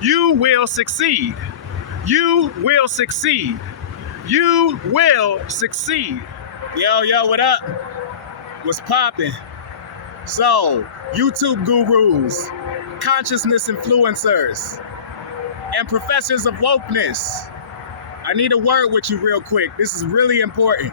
You will succeed. You will succeed. You will succeed. Yo, what up? What's poppin'? So, YouTube gurus, consciousness influencers, and professors of wokeness, I need a word with you real quick. This is really important,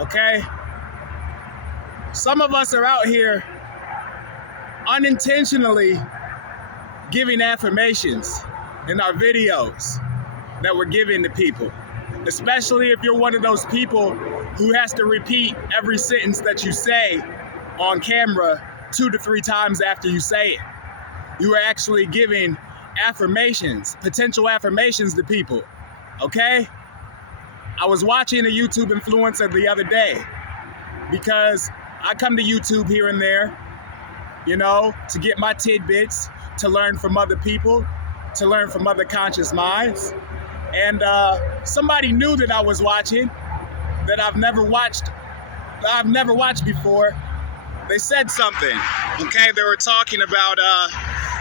okay? Some of us are out here unintentionally giving affirmations in our videos that we're giving to people, especially if you're one of those people who has to repeat every sentence that you say on camera 2 to 3 times after you say it. You are actually giving affirmations, potential affirmations to people, okay? I was watching a YouTube influencer the other day because I come to YouTube here and there, you know, to get my tidbits, to learn from other people, to learn from other conscious minds. And somebody knew that I was watching, that I've never watched before. They said something, okay? They were talking about,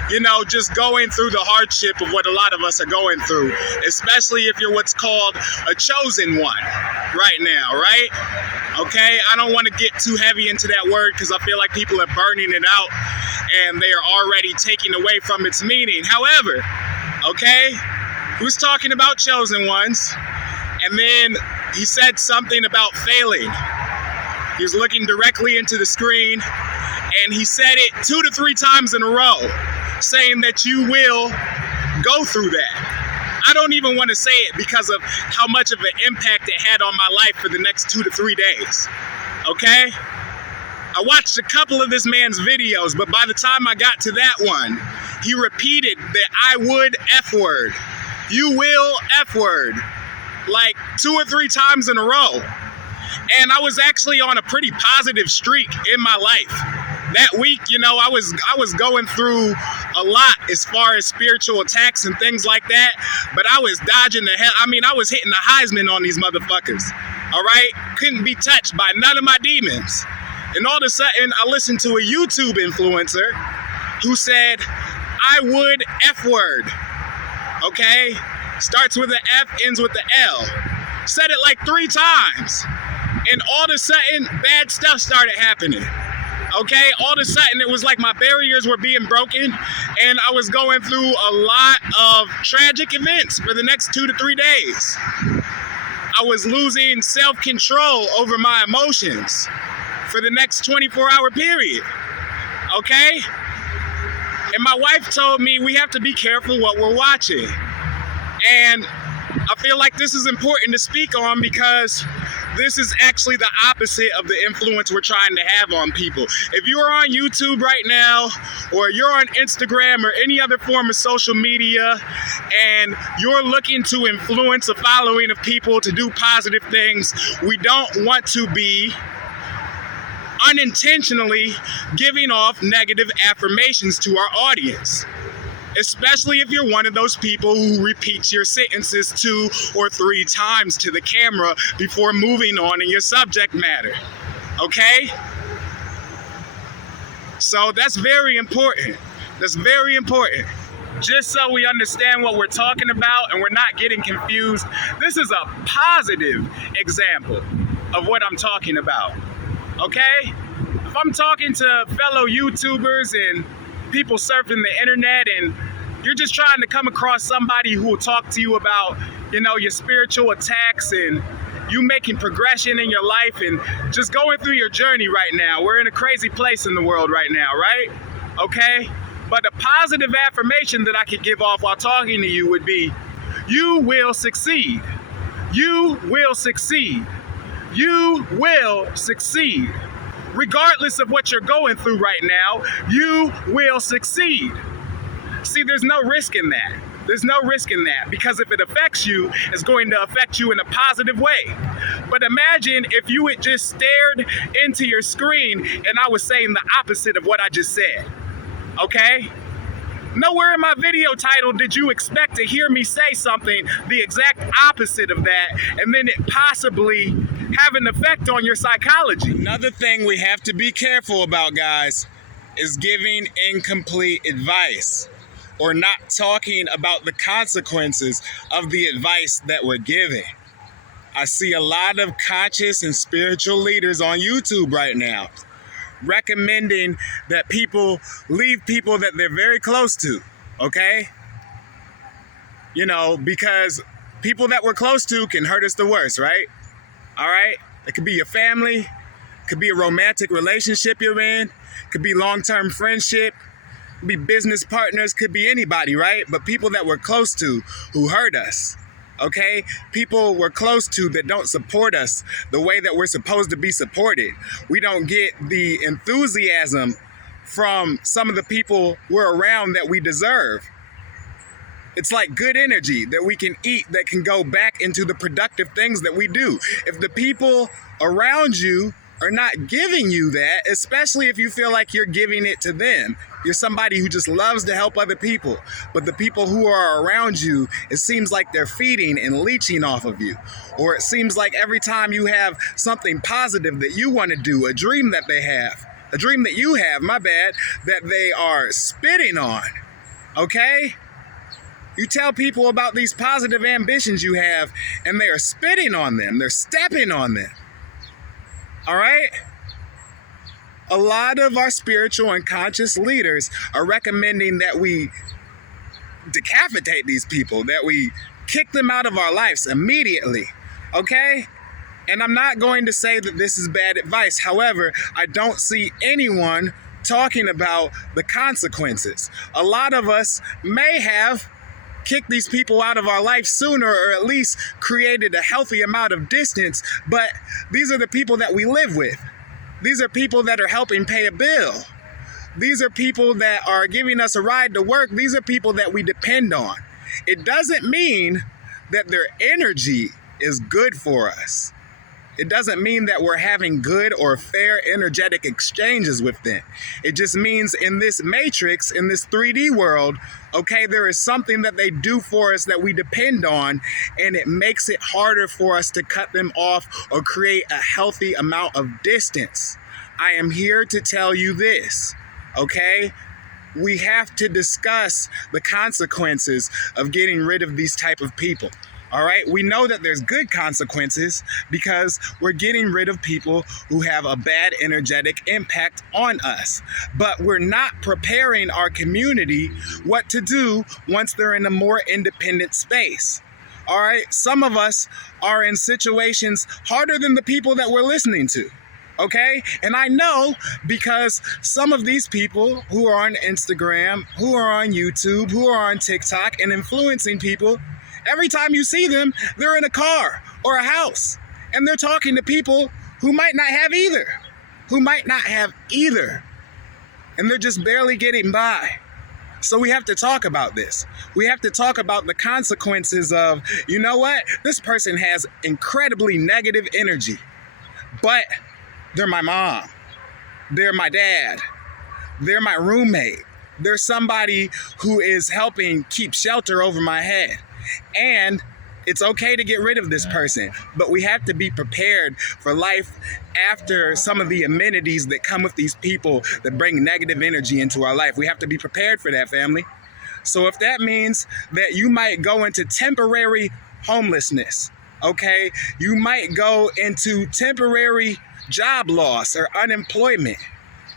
you know, just going through the hardship of what a lot of us are going through, especially if you're what's called a chosen one right now, right? Okay, I don't want to get too heavy into that word because I feel like people are burning it out and they are already taking away from its meaning. However, okay, he was talking about chosen ones, and then he said something about failing. He was looking directly into the screen, and he said it 2 to 3 times in a row, saying that you will go through that. I don't even want to say it because of how much of an impact it had on my life for the next 2 to 3 days, okay? I watched a couple of this man's videos, but by the time I got to that one, he repeated that I would F word. You will F word, like 2 or 3 times in a row. And I was actually on a pretty positive streak in my life. That week, you know, I was going through a lot as far as spiritual attacks and things like that, but I was dodging the hell. I mean, I was hitting the Heisman on these motherfuckers, all right? Couldn't be touched by none of my demons. And all of a sudden, I listened to a YouTube influencer who said, I would F word, okay? Starts with an F, ends with the L. Said it like 3 times. And all of a sudden, bad stuff started happening. Okay, all of a sudden, it was like my barriers were being broken, and I was going through a lot of tragic events for the next 2 to 3 days. I was losing self-control over my emotions for the next 24-hour period. Okay? And my wife told me we have to be careful what we're watching. And I feel like this is important to speak on because this is actually the opposite of the influence we're trying to have on people. If you're on YouTube right now, or you're on Instagram or any other form of social media, and you're looking to influence a following of people to do positive things, we don't want to be unintentionally giving off negative affirmations to our audience. Especially if you're one of those people who repeats your sentences 2 or 3 times to the camera before moving on in your subject matter, okay? So that's very important. That's very important. Just so we understand what we're talking about and we're not getting confused, this is a positive example of what I'm talking about, okay? If I'm talking to fellow YouTubers and people surfing the internet and you're just trying to come across somebody who will talk to you about, you know, your spiritual attacks and you making progression in your life and just going through your journey right now. We're in a crazy place in the world right now, right? Okay? But a positive affirmation that I could give off while talking to you would be, you will succeed. You will succeed. You will succeed. Regardless of what you're going through right now, you will succeed. See, there's no risk in that. There's no risk in that because if it affects you, it's going to affect you in a positive way. But imagine if you had just stared into your screen and I was saying the opposite of what I just said, okay? Nowhere in my video title did you expect to hear me say something the exact opposite of that and then it possibly have an effect on your psychology. Another thing we have to be careful about, guys, is giving incomplete advice. or not talking about the consequences of the advice that we're giving. I see a lot of conscious and spiritual leaders on YouTube right now recommending that people leave people that they're very close to, okay? You know, because people that we're close to can hurt us the worst, right? All right? It could be your family, it could be a romantic relationship you're in, it could be long-term friendship, it could be business partners, could be anybody, right? But people that we're close to who hurt us, okay? People we're close to that don't support us the way that we're supposed to be supported. We don't get the enthusiasm from some of the people we're around that we deserve. It's like good energy that we can eat that can go back into the productive things that we do. If the people around you are not giving you that, especially if you feel like you're giving it to them, you're somebody who just loves to help other people, but the people who are around you, it seems like they're feeding and leeching off of you. Or it seems like every time you have something positive that you want to do, a dream that they have, a dream that you have, my bad, that they are spitting on, okay? You tell people about these positive ambitions you have, and they are spitting on them. They're stepping on them. All right? A lot of our spiritual and conscious leaders are recommending that we decapitate these people, that we kick them out of our lives immediately. Okay? And I'm not going to say that this is bad advice. However, I don't see anyone talking about the consequences. A lot of us may have kick these people out of our life sooner, or at least created a healthy amount of distance, but these are the people that we live with. These are people that are helping pay a bill. These are people that are giving us a ride to work. These are people that we depend on. It doesn't mean that their energy is good for us. It doesn't mean that we're having good or fair energetic exchanges with them. It just means in this matrix, in this 3D world, okay, there is something that they do for us that we depend on, and it makes it harder for us to cut them off or create a healthy amount of distance. I am here to tell you this, okay? We have to discuss the consequences of getting rid of these type of people. All right, we know that there's good consequences because we're getting rid of people who have a bad energetic impact on us. But we're not preparing our community what to do once they're in a more independent space. All right, some of us are in situations harder than the people that we're listening to. Okay, and I know because some of these people who are on Instagram, who are on YouTube, who are on TikTok and influencing people, every time you see them, they're in a car or a house, and they're talking to people who might not have either, and they're just barely getting by. So we have to talk about this. We have to talk about the consequences of, you know what? This person has incredibly negative energy, but they're my mom, they're my dad, they're my roommate, they're somebody who is helping keep shelter over my head. And it's okay to get rid of this person, but we have to be prepared for life after some of the amenities that come with these people that bring negative energy into our life. We have to be prepared for that, family. So if that means that you might go into temporary homelessness, okay, you might go into temporary job loss or unemployment,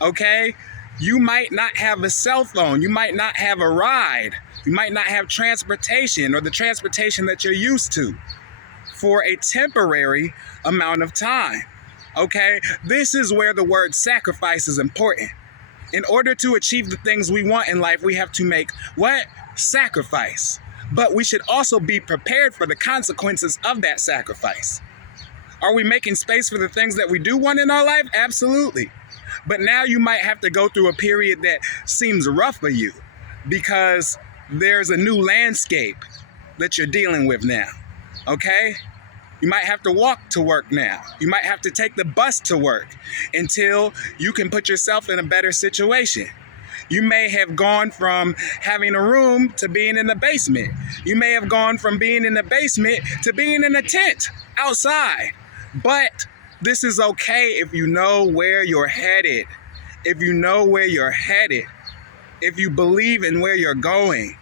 okay, you might not have a cell phone, you might not have a ride, you might not have transportation or the transportation that you're used to for a temporary amount of time, okay? This is where the word sacrifice is important. In order to achieve the things we want in life, we have to make what? Sacrifice. But we should also be prepared for the consequences of that sacrifice. Are we making space for the things that we do want in our life? Absolutely. But now you might have to go through a period that seems rough for you because there's a new landscape that you're dealing with now, okay? You might have to walk to work now. You might have to take the bus to work until you can put yourself in a better situation. You may have gone from having a room to being in the basement. You may have gone from being in the basement to being in a tent outside. But this is okay if you know where you're headed. If you know where you're headed. if you believe in where you're going,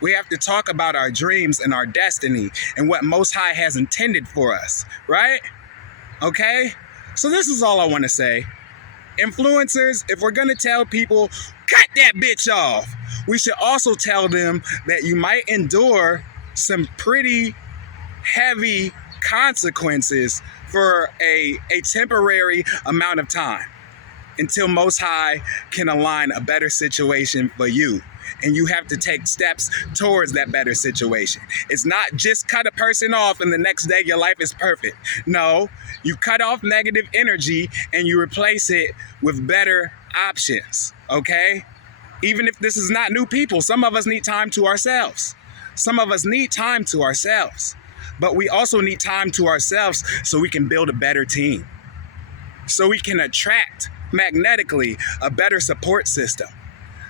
we have to talk about our dreams and our destiny and what Most High has intended for us, right? Okay? So this is all I want to say. Influencers, if we're going to tell people, cut that bitch off, we should also tell them that you might endure some pretty heavy consequences for a temporary amount of time until Most High can align a better situation for you. And you have to take steps towards that better situation. It's not just cut a person off and the next day your life is perfect. No, you cut off negative energy and you replace it with better options, okay? Even if this is not new people, some of us need time to ourselves. Some of us need time to ourselves. But we also need time to ourselves so we can build a better team. So we can attract magnetically a better support system.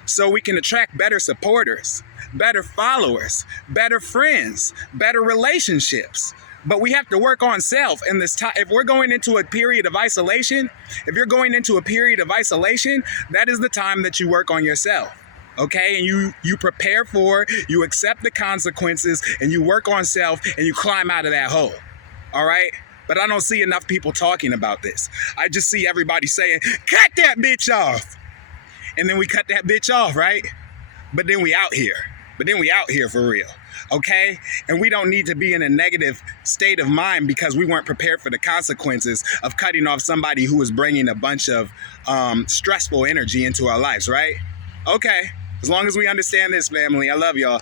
So we can attract better supporters, better followers, better friends, better relationships. But we have to work on self in this time. If we're going into a period of isolation, that is the time that you work on yourself. Okay, and you prepare for, you accept the consequences, and you work on self, and you climb out of that hole. All right? But I don't see enough people talking about this. I just see everybody saying, cut that bitch off. And then we cut that bitch off, right? But then we out here for real, okay? And we don't need to be in a negative state of mind because we weren't prepared for the consequences of cutting off somebody who was bringing a bunch of stressful energy into our lives, right? Okay, as long as we understand this, family, I love y'all.